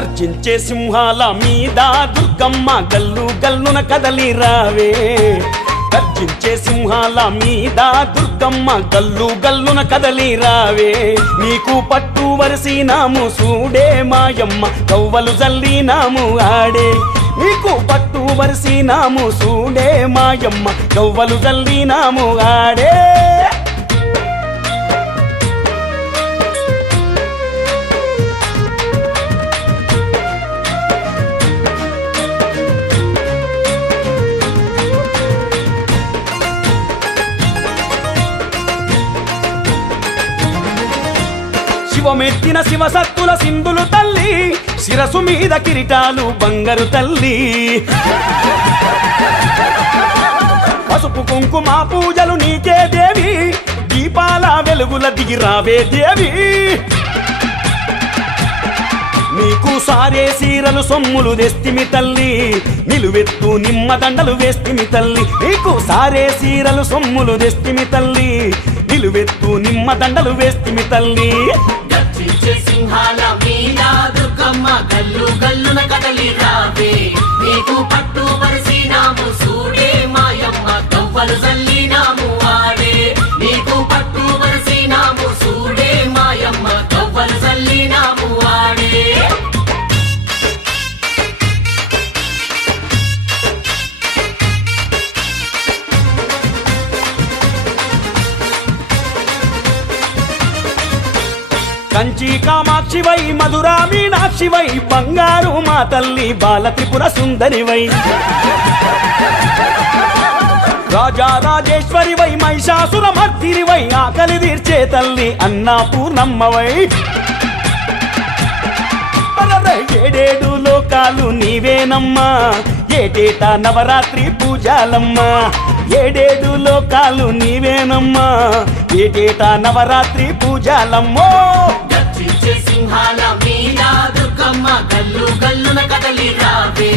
గర్జించే సింహాల మీద దుర్గమ్మ గల్లు గల్లున కదలి రావే గర్జించే సింహాల మీద దుర్గమ్మ గల్లు గల్లున కదలి రావే నీకు పట్టు వరిసినాము సూడే మాయమ్మ కవ్వలు జల్లినాము ఆడే నీకు పట్టు వరిసినాము సూడే మాయమ్మ కవ్వలు జల్లినాము ఆడే శివమెత్తిన శివసత్తుల సింధులు తల్లి శిరసు మీద కిరీటాలు బంగారు తల్లి పసుపు కుంకుమ పూజలు నీకే దేవి దీపాల వెలుగుల దిగిరావే దేవి నీకు సారే సీరలు సొమ్ములు తెస్తిమి తల్లి నిలువెత్తు నిమ్మదండలు వేస్తిమి తల్లి నీకు సారే సీరలు సొమ్ములు తెస్తిమి తల్లి నిలువెత్తు నిమ్మదండలు వేస్తిమి తల్లి గర్జించే సింహాల మీద దుర్గమ్మ గల్లు గల్లున కదలి రావే నీకు పట్టు వరిసినాము సూడే మాయమ్మ కవ్వలు జల్లినాము ఆడే నీకు పట్టు వరిసినాము సూడే మాయమ్మ కవ్వలు జల్లినాము ఆడే కంచి కామాక్షివై మధురా మీనాక్షివై బంగారు మా తల్లి బాల త్రిపుర సుందరివై రాజా రాజేశ్వరివై మహిషాసుర మర్దినివై ఆకలి తీర్చే తల్లి అన్నపూర్ణమ్మవై ఏడేడు లోకాలు నీవేనమ్మా ఏటేటా నవరాత్రి పూజాలమ్మా ఏడేడు లోకాలు నీవేనమ్మా ఏటేటా నవరాత్రి పూజాలమ్మో గర్జించే సింహాల మీద దుర్గమ్మ గల్లు గల్లున కదలి రావే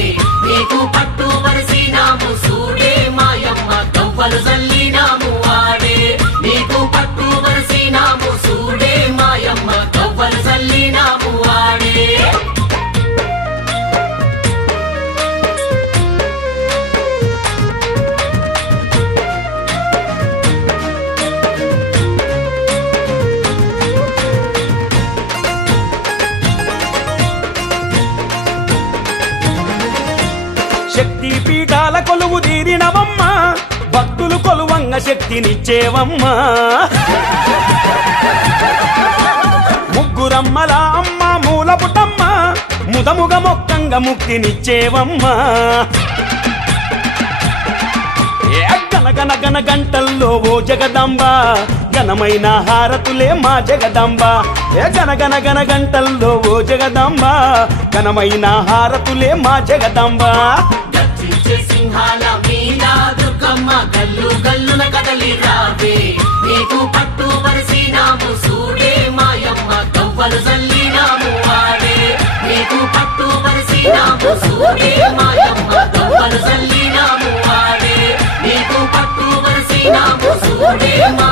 నీకు పట్టు వరిసినాము సూడే మాయమ్మ కవ్వలు జల్లినాము ఆడే నీకు పట్టు వరిసినాము సూడే మాయమ్మ కవ్వలు జల్లినాము ఆడే శక్తి పీఠాల కొలువు తీరినవమ్మ భక్తులు కొలువంగ శక్తినిచ్చేవమ్మా ముగ్గురమ్మల అమ్మ మూల పుటమ్మ ముదముగ మొక్కంగ ముక్తినిచ్చేవమ్మా గనగన గన గంటల్లో ఓ జగదంబ ఘనమైన హారతులే మా జగదంబ గనగన గన గంటల్లో ఓ జగదంబ ఘనమైన హారతులే మా జగదంబ గర్జించే సింహాల మీద దుర్గమ్మ గల్లు గల్లున కదలి రావే నీకు పట్టు వరిసినాము సూడే మాయమ్మ కవ్వలు జల్లినాము ఆడే నీకు పట్టు వరిసినాము సూడే మాయమ్మ కవ్వలు జల్లినాము ఆడే నీకు పట్టు వరిసినాము సూడే మాయమ్మ